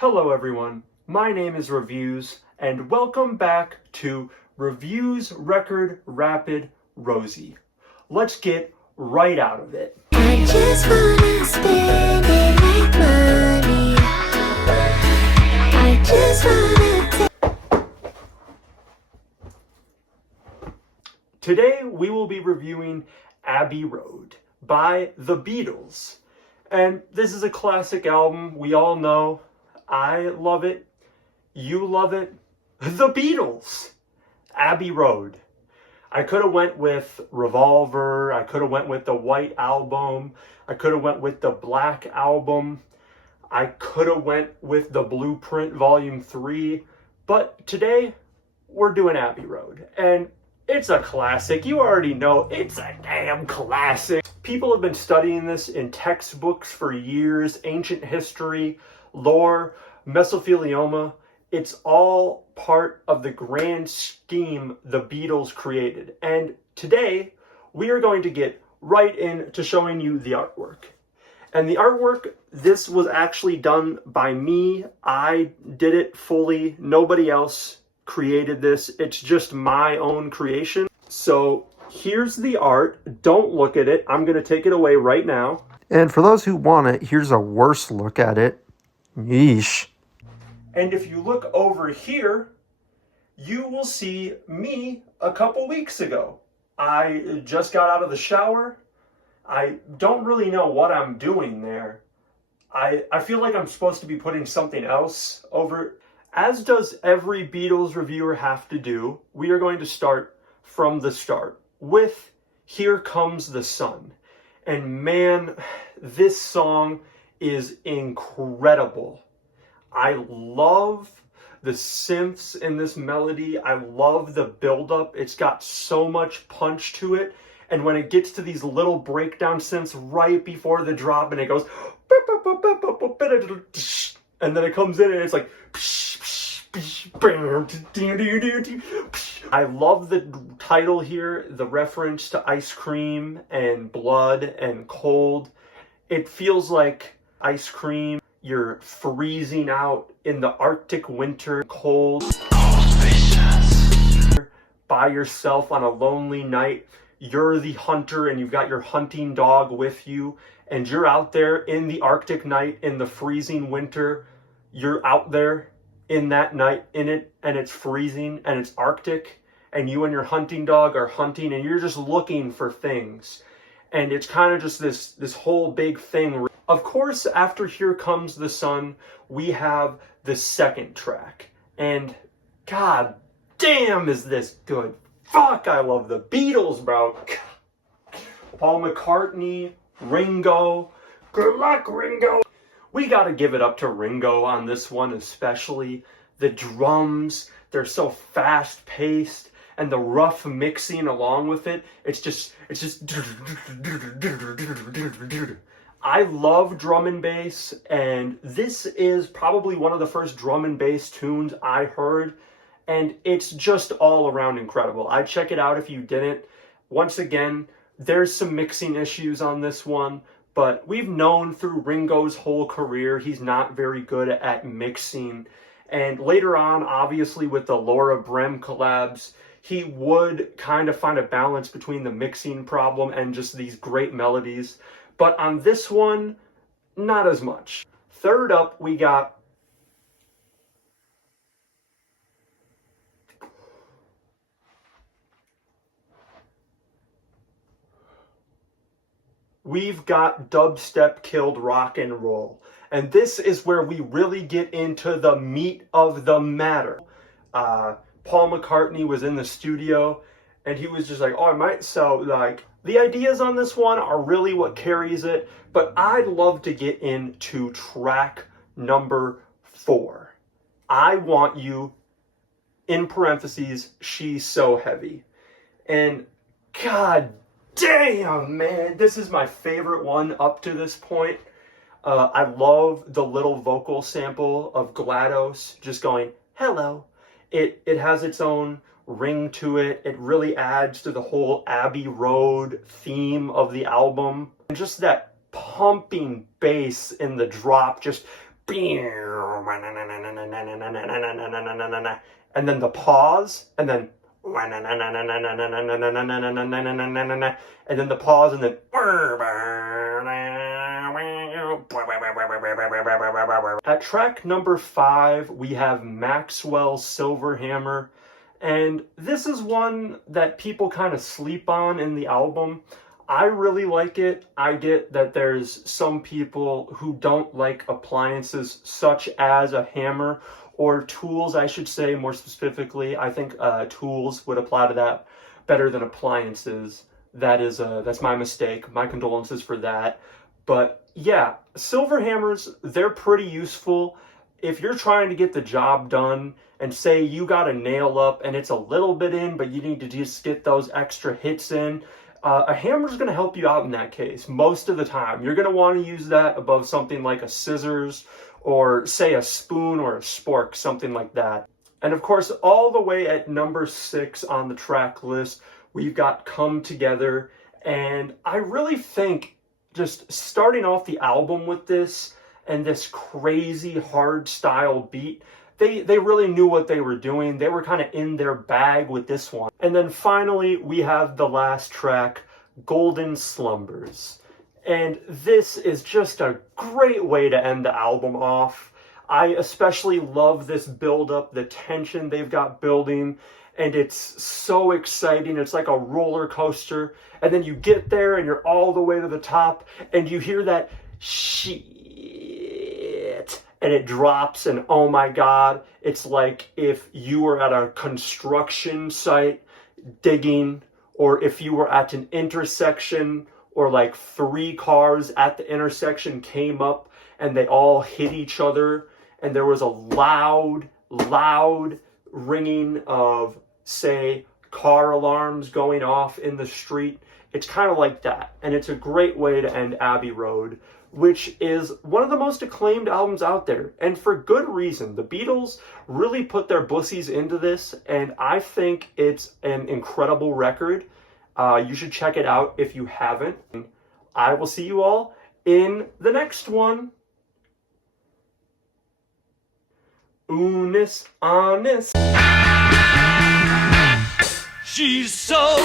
Hello everyone, my name is Reviews, and welcome back to Reviews Record Rapid Rosie. Let's get right out of it. I just wanna spend it like money. I just wanna Today we will be reviewing Abbey Road by the Beatles. And this is a classic album, we all know. I love it. You love it. The Beatles. Abbey Road. I could have went with Revolver. I could have went with the White Album. I could have went with the Black Album. I could have went with the Blueprint Volume 3. But today, we're doing Abbey Road. And it's a classic. You already know it's a damn classic. People have been studying this in textbooks for years. Ancient history, lore, mesothelioma. It's all part of the grand scheme the Beatles created. And today, we are going to get right into showing you the artwork. And the artwork, this was actually done by me. I did it fully. Nobody else created this. It's just my own creation. So here's the art. Don't look at it. I'm going to take it away right now. And for those who want it, here's a worse look at it. Yeesh. And if you look over here, you will see me a couple weeks ago. I just got out of the shower. I don't really know what I'm doing there. I feel like I'm supposed to be putting something else over. As does every Beatles reviewer have to do, we are going to start from the start with Here Comes the Sun. And man, this song is incredible. I love the synths in this melody. I love the buildup. It's got so much punch to it. And when it gets to these little breakdown synths right before the drop and it goes, and then it comes in and it's like, I love the title here, the reference to ice cream and blood and cold. It feels like ice cream. You're freezing out in the Arctic winter, cold, by yourself on a lonely night. You're the hunter and you've got your hunting dog with you, and you're out there in the Arctic night, in the freezing winter. You're out there in that night in it, and it's freezing and it's Arctic, and you and your hunting dog are hunting and you're just looking for things. And it's kind of just this whole big thing. Of course, after Here Comes the Sun, we have the second track. And god damn is this good. Fuck, I love the Beatles, bro. Paul McCartney, Ringo. Good luck, Ringo. We gotta give it up to Ringo on this one especially. The drums, they're so fast-paced. And the rough mixing along with it, it's just I love drum and bass, and this is probably one of the first drum and bass tunes I heard, and it's just all around incredible. I'd check it out if you didn't. Once again, there's some mixing issues on this one, but we've known through Ringo's whole career he's not very good at mixing. And later on, obviously with the Laura Brem collabs, he would kind of find a balance between the mixing problem and just these great melodies. But on this one, not as much. Third up, we got Dubstep Killed Rock and Roll. And this is where we really get into the meat of the matter. Paul McCartney was in the studio and he was just like, oh, I might sell, like, the ideas on this one are really what carries it, but I'd love to get into track number 4. I Want You, in parentheses, She's So Heavy. And god damn, man, this is my favorite one up to this point. I love the little vocal sample of GLaDOS just going, hello. It has its own ring to it. It really adds to the whole Abbey Road theme of the album. And just that pumping bass in the drop, just and then the pause, and then and then the pause, and then at track number 5 we have Maxwell's Silver Hammer, and this is one that people kind of sleep on in the album. I really like it. I get that there's some people who don't like appliances such as a hammer, or tools, I should say more specifically. I think tools would apply to that better than appliances. That's my mistake. My condolences for that. But yeah, silver hammers, they're pretty useful if you're trying to get the job done, and say you got a nail up and it's a little bit in, but you need to just get those extra hits in. A hammer's going to help you out in that case most of the time. You're going to want to use that above something like a scissors, or say a spoon or a spork, something like that. And of course, all the way at number 6 on the track list, we've got Come Together. And I really think just starting off the album with this and this crazy hard style beat, they really knew what they were doing. They were kind of in their bag with this one. And then finally, we have the last track, Golden Slumbers. And this is just a great way to end the album off. I especially love this build-up, the tension they've got building, and it's so exciting. It's like a roller coaster. And then you get there and you're all the way to the top, and you hear that shit, and it drops, and oh my God, it's like if you were at a construction site digging, or if you were at an intersection, or like 3 cars at the intersection came up and they all hit each other, and there was a loud ringing of, say, car alarms going off in the street. It's kind of like that, and it's a great way to end Abbey Road, which is one of the most acclaimed albums out there, and for good reason. The Beatles really put their bussies into this, and I think it's an incredible record. You should check it out if you haven't. I will see you all in the next one. Unis honest. She's so